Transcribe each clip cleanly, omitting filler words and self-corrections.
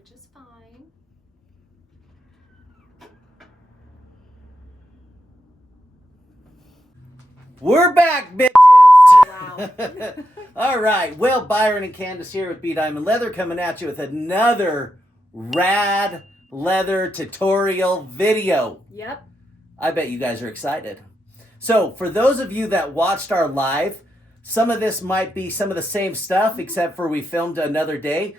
which is fine. We're back, bitches! Wow. All right, well, Byron and Candace here with 𝐵𝐷iamondleather coming at you with another rad leather tutorial video. Yep. I bet you guys are excited. So, for those of you that watched our live, some of this might be some of the same stuff, except for we filmed another day.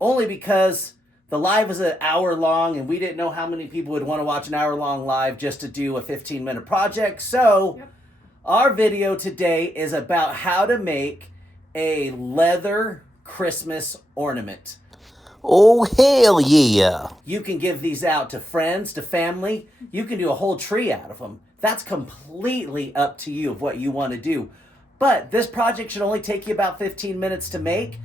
Only because the live was an hour long, and we didn't know how many people would want to watch an hour-long live just to do a 15-minute project. So, Yep. Our video today is about how to make a leather Christmas ornament. Oh, hell yeah. You can give these out to friends, to family. You can do a whole tree out of them. That's completely up to you of what you want to do. But this project should only take you about 15 minutes to make.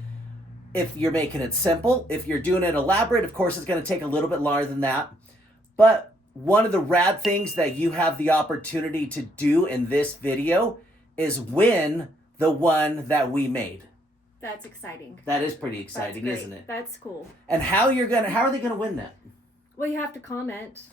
If you're making it simple, if you're doing it elaborate, of course, it's going to take a little bit longer than that. But one of the rad things that you have the opportunity to do in this video is win the one that we made. That's exciting. That is pretty exciting, That's great. isn't it? That's cool. And how are they gonna win that? Well, you have to comment.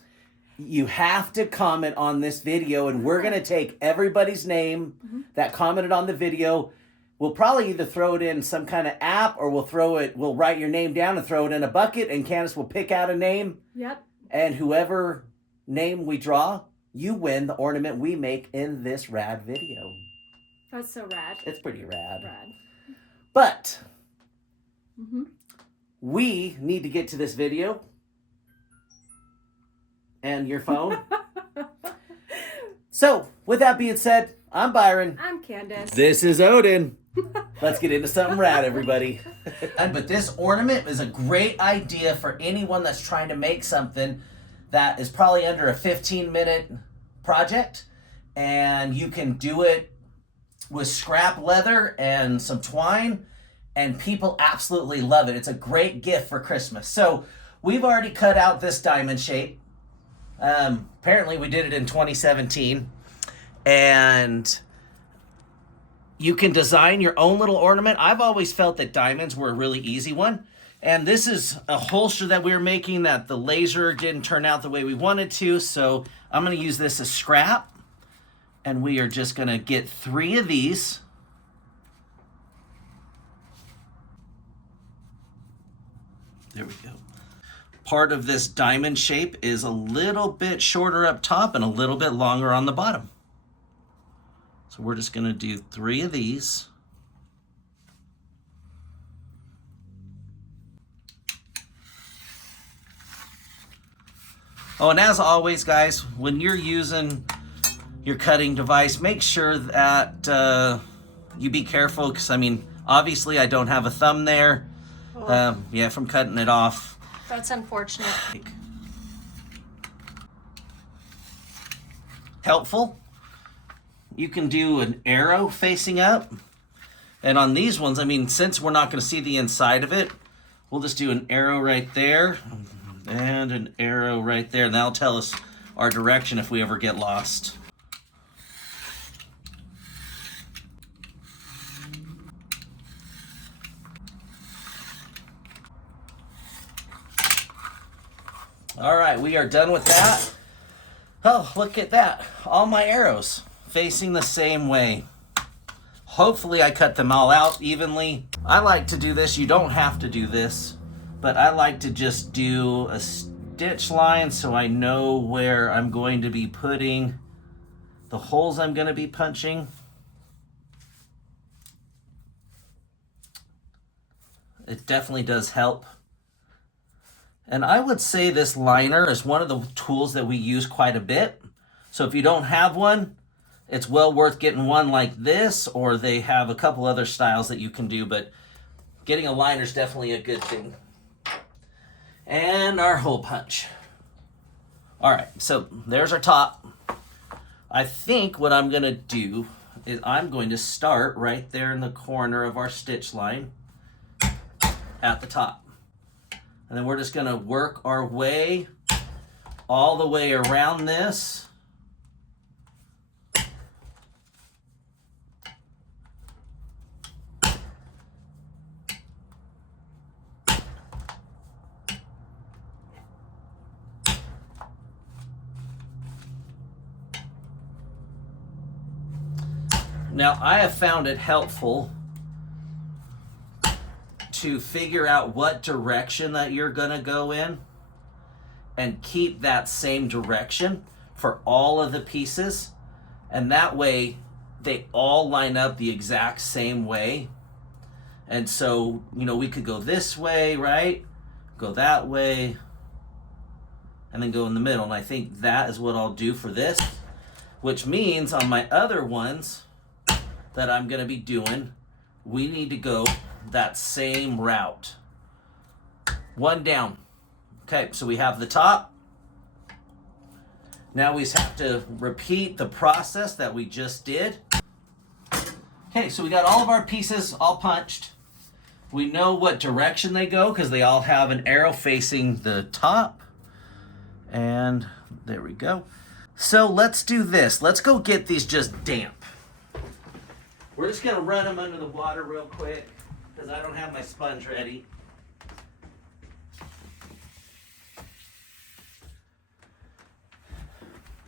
You have to comment on this video, and we're gonna take everybody's name that commented on the video. We'll probably either throw it in some kind of app, or we'll write your name down and throw it in a bucket, and Candace will pick out a name. Yep. And whoever name we draw, you win the ornament we make in this rad video. That's so rad. It's pretty rad. Rad. But we need to get to this video. And your phone. So, with that being said, I'm Byron. I'm Candace. This is Odin. Let's get into something rad, everybody. But this ornament is a great idea for anyone that's trying to make something that is probably under a 15-minute project. And you can do it with scrap leather and some twine. And people absolutely love it. It's a great gift for Christmas. So we've already cut out this diamond shape. Apparently we did it in 2017. And you can design your own little ornament. I've always felt that diamonds were a really easy one. And this is a holster that we were making that the laser didn't turn out the way we wanted to. So I'm going to use this as scrap. And we are just going to get 3 of these. There we go. Part of this diamond shape is a little bit shorter up top and a little bit longer on the bottom. So we're just going to do 3 of these. Oh, and as always, guys, when you're using your cutting device, make sure that you be careful, because, I mean, obviously I don't have a thumb there. Yeah, from cutting it off. That's unfortunate. Helpful. You can do an arrow facing up. And on these ones, I mean, since we're not going to see the inside of it, we'll just do an arrow right there and an arrow right there. And that'll tell us our direction if we ever get lost. All right, we are done with that. Oh, look at that. All my arrows facing the same way. Hopefully I cut them all out evenly. I like to do this. You don't have to do this, but I like to just do a stitch line so I know where I'm going to be putting the holes I'm going to be punching. It definitely does help. And I would say this liner is one of the tools that we use quite a bit. So if you don't have one, it's well worth getting one like this, or they have a couple other styles that you can do, but getting a liner is definitely a good thing. And our hole punch. All right, so there's our top. I think what I'm gonna do is I'm going to start right there in the corner of our stitch line at the top. And then we're just going to work our way all the way around this. Now, I have found it helpful to figure out what direction that you're gonna go in and keep that same direction for all of the pieces. And that way they all line up the exact same way. And so, you know, we could go this way, right? Go that way, and then go in the middle. And I think that is what I'll do for this, which means on my other ones that I'm gonna be doing, we need to go that same route. One down. Okay, so we have the top. Now we just have to repeat the process that we just did. Okay, so we got all of our pieces all punched. We know what direction they go because they all have an arrow facing the top. And there we go. So let's do this. Let's go get these just damp. We're just gonna run them under the water real quick because I don't have my sponge ready.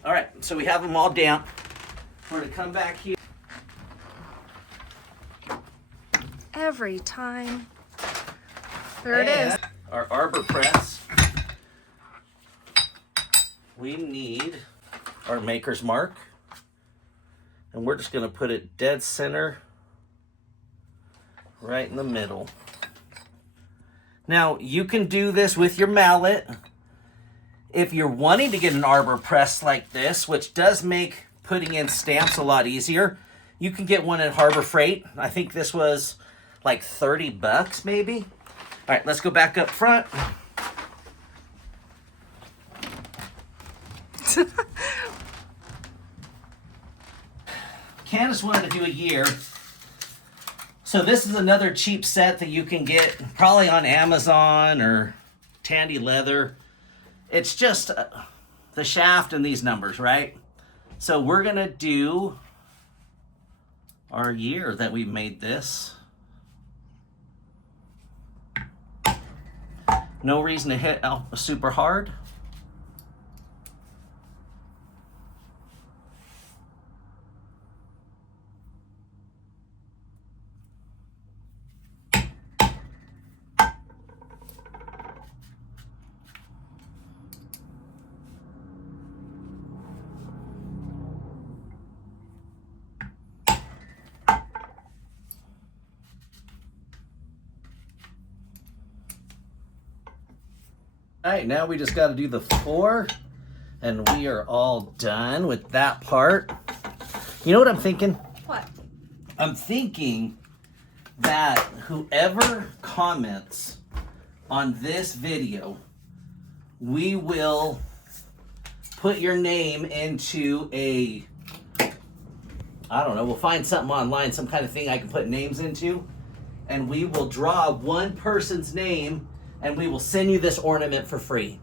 All right, so we have them all damp. We're gonna come back here. Every time. There it is. Our arbor press. We need our maker's mark. And we're just gonna put it dead center, right in the middle. Now, you can do this with your mallet. If you're wanting to get an arbor press like this, which does make putting in stamps a lot easier, you can get one at Harbor Freight. I think this was like 30 bucks maybe. All right, let's go back up front. Candace wanted to do a year. So this is another cheap set that you can get probably on Amazon or Tandy Leather. It's just the shaft and these numbers, right? So we're gonna do our year that we made this. No reason to hit super hard. All right, now we just got to do the 4, and we are all done with that part. You know what I'm thinking? What? I'm thinking that whoever comments on this video, we will put your name into a, I don't know, we'll find something online, some kind of thing I can put names into, and we will draw one person's name and we will send you this ornament for free.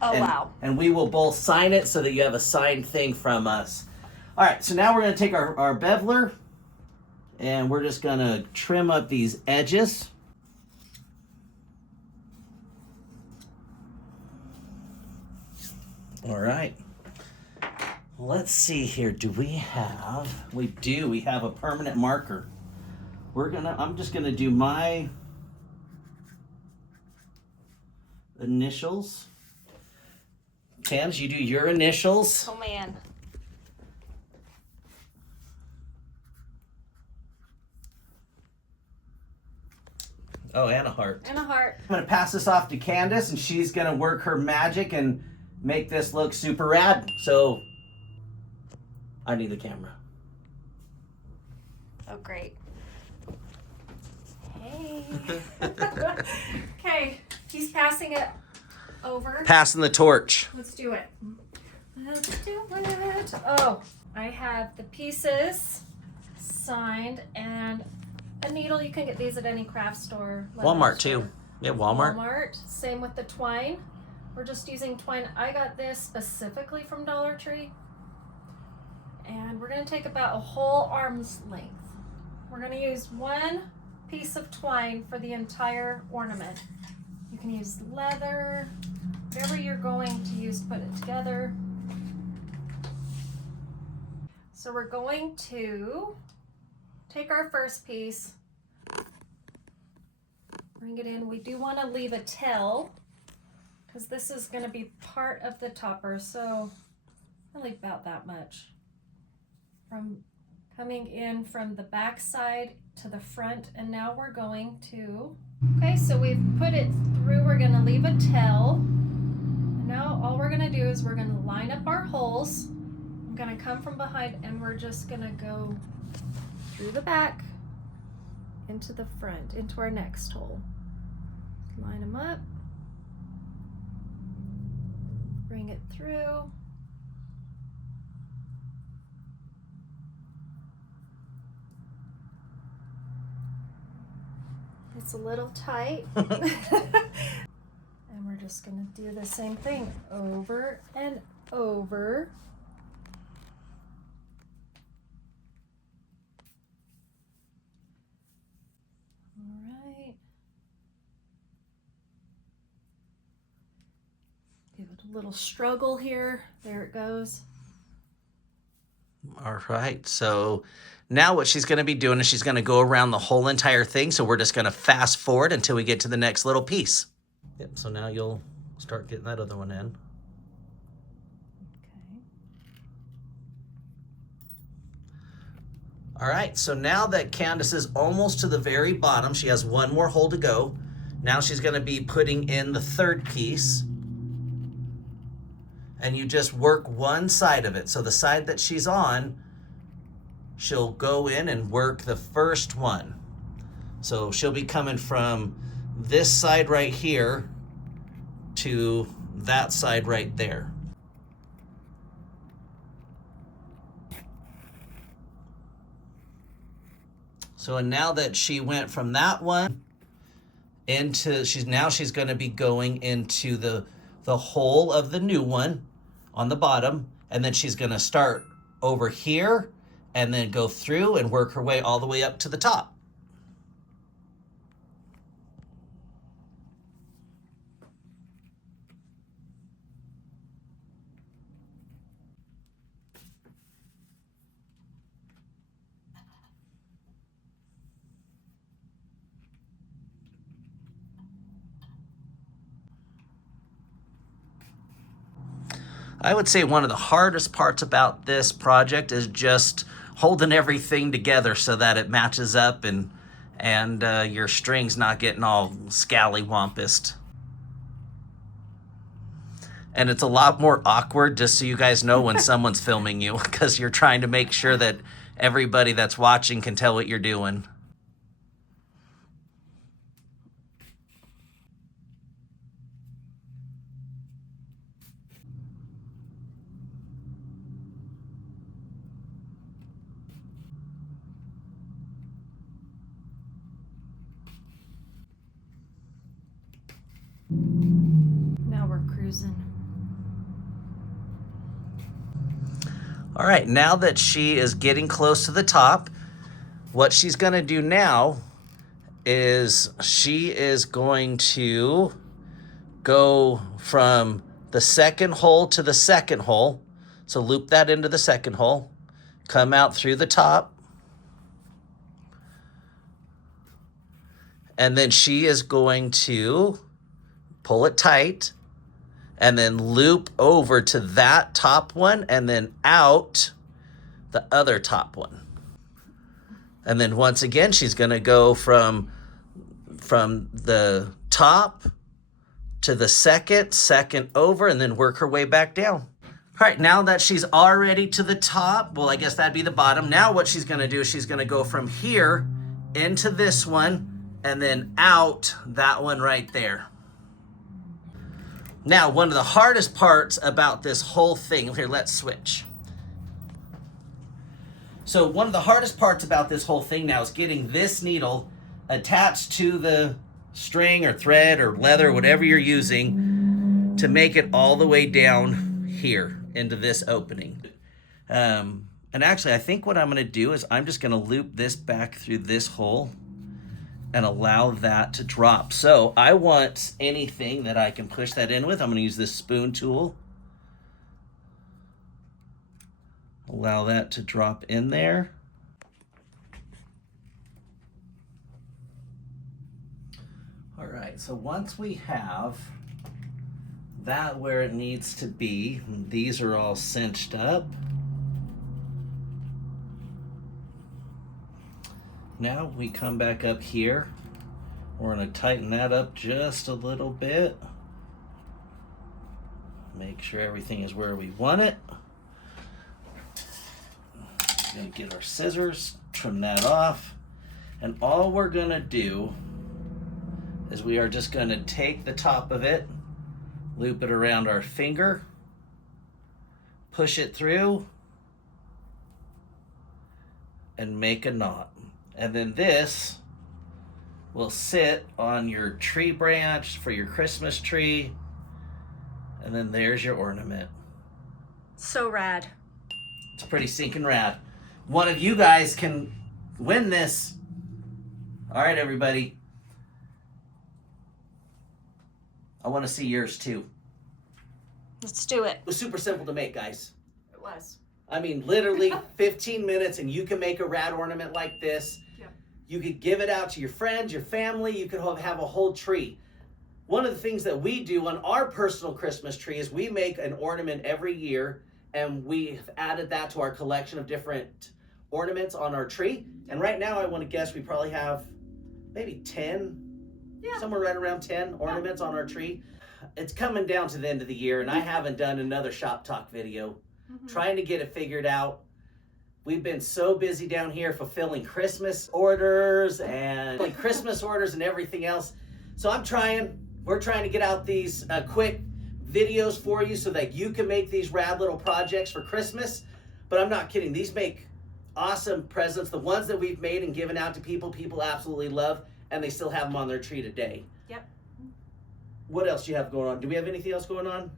Oh, wow. And we will both sign it so that you have a signed thing from us. All right, so now we're gonna take our beveler and we're just gonna trim up these edges. All right. Let's see here, do we have, we do, we have a permanent marker. I'm just gonna do my initials. Tans, you do your initials. Oh, man. Oh, and a heart. And a heart. I'm gonna pass this off to Candace and she's gonna work her magic and make this look super rad. So, I need the camera. Oh, great. Hey. Okay, he's passing it over. Passing the torch. Let's do it. Let's do it. Oh, I have the pieces signed and a needle. You can get these at any craft store. Walmart too. Yeah, Walmart. Walmart. Same with the twine. We're just using twine. I got this specifically from Dollar Tree. And we're going to take about a whole arm's length. We're going to use one piece of twine for the entire ornament. You can use leather, whatever you're going to use to put it together. So we're going to take our first piece, bring it in. We do want to leave a tail because this is going to be part of the topper, so I'll leave about that much. From coming in from the back side to the front, and now we're going to, okay, so we've put it through. We're going to leave a tail. And now all we're going to do is we're going to line up our holes. I'm going to come from behind and we're just going to go through the back into the front, into our next hole. Line them up, bring it through. It's a little tight. And we're just going to do the same thing over and over. All right. Give it a little struggle here. There it goes. All right, so now what she's going to be doing is she's going to go around the whole entire thing. So we're just going to fast forward until we get to the next little piece. Yep, so now you'll start getting that other one in. Okay. All right, so now that Candace is almost to the very bottom, she has one more hole to go. Now she's going to be putting in the third piece. And you just work one side of it. So the side that she's on, she'll go in and work the first one. So she'll be coming from this side right here to that side right there. So and now that she went from that one into, she's going to be going into the hole of the new one on the bottom, and then she's going to start over here and then go through and work her way all the way up to the top. I would say one of the hardest parts about this project is just holding everything together so that it matches up and your string's not getting all scallywampus. And it's a lot more awkward, just so you guys know, when someone's filming you, because you're trying to make sure that everybody that's watching can tell what you're doing. Now we're cruising. All right, now that she is getting close to the top, what she's going to do now is she is going to go from the second hole to the second hole. So loop that into the second hole, come out through the top, and then she is going to pull it tight and then loop over to that top one and then out the other top one. And then once again, she's going to go from the top to the second over, and then work her way back down. All right, now that she's already to the top, well, I guess that'd be the bottom. Now what she's going to do is she's going to go from here into this one and then out that one right there. Now, one of the hardest parts about this whole thing, here, let's switch. So one of the hardest parts about this whole thing now is getting this needle attached to the string or thread or leather, whatever you're using, to make it all the way down here into this opening. And actually, I think what I'm going to do is I'm just going to loop this back through this hole and allow that to drop. So I want anything that I can push that in with. I'm going to use this spoon tool. Allow that to drop in there. right, so once we have that where it needs to be, these are all cinched up. Now we come back up here. We're going to tighten that up just a little bit. Make sure everything is where we want it. We're going to get our scissors, trim that off. And all we're going to do is we are just going to take the top of it, loop it around our finger, push it through, and make a knot. And then this will sit on your tree branch for your Christmas tree. And then there's your ornament. So rad. It's pretty stinking rad. One of you guys can win this. All right, everybody. I want to see yours too. Let's do it. It was super simple to make, guys. It was. I mean, literally 15 minutes and you can make a rad ornament like this. Yep. You could give it out to your friends, your family. You could have a whole tree. One of the things that we do on our personal Christmas tree is we make an ornament every year, and we've added that to our collection of different ornaments on our tree. And right now I want to guess we probably have maybe 10, somewhere right around 10 ornaments on our tree. It's coming down to the end of the year, and I haven't done another shop talk video. Trying to get it figured out. We've been so busy down here fulfilling Christmas orders and like Christmas orders and everything else. So we're trying to get out these quick videos for you so that you can make these rad little projects for Christmas. But I'm not kidding. These make awesome presents. The ones that we've made and given out to people absolutely love, and they still have them on their tree today. Yep. What else do you have going on? Do we have anything else going on?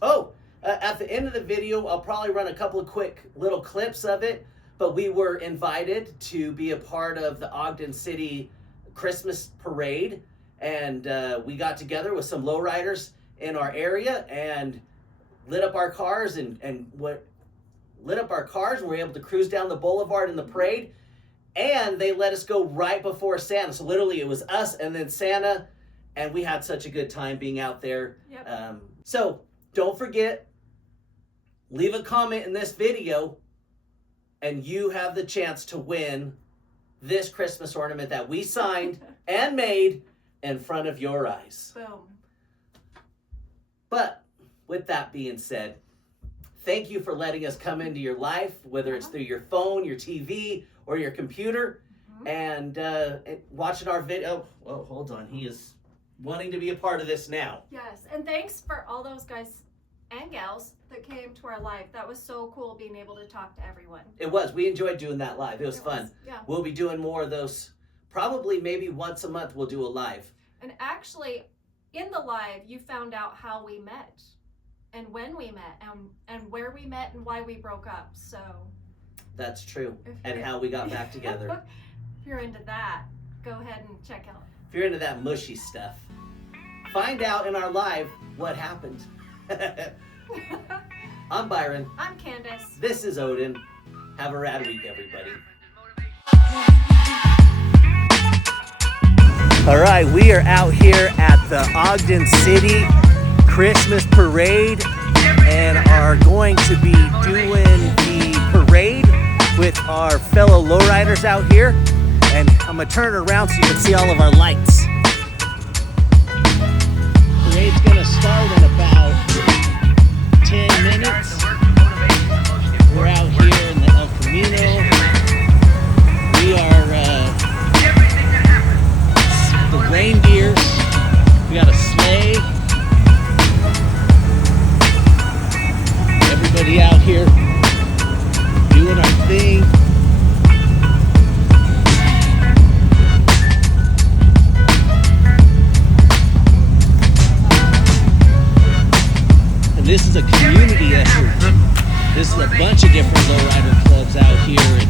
Oh, at the end of the video, I'll probably run a couple of quick little clips of it, but we were invited to be a part of the Ogden City Christmas parade, and we got together with some lowriders in our area and lit up our cars and we were able to cruise down the boulevard in the parade, and they let us go right before Santa. So literally it was us and then Santa, and we had such a good time being out there. Yep. So don't forget, leave a comment in this video and you have the chance to win this Christmas ornament that we signed and made in front of your eyes. Boom. But with that being said, thank you for letting us come into your life, whether it's through your phone, your TV, or your computer, and watching our video. Oh, hold on. He is wanting to be a part of this now. Yes, and thanks for all those guys and gals that came to our live. That was so cool being able to talk to everyone. It was. We enjoyed doing that live. It was fun. Yeah. We'll be doing more of those. Probably maybe once a month we'll do a live. And actually, in the live, you found out how we met and when we met and where we met and why we broke up. So that's true. And how we got back together. If you're into that, go ahead and check out. If you're into that mushy stuff, find out in our live what happened. I'm Byron. I'm Candace. This is Odin. Have a rad week, everybody. All right, we are out here at the Ogden City Christmas Parade and are going to be doing the parade with our fellow lowriders out here. And I'm gonna turn it around so you can see all of our lights. Parade's gonna start in about 10 minutes. We're out here in the 𝐿 𝐶𝐼𝐻. We are the reindeers. We got a sleigh. Everybody out here doing our thing. And this is a community effort. This is a bunch of different lowrider clubs out here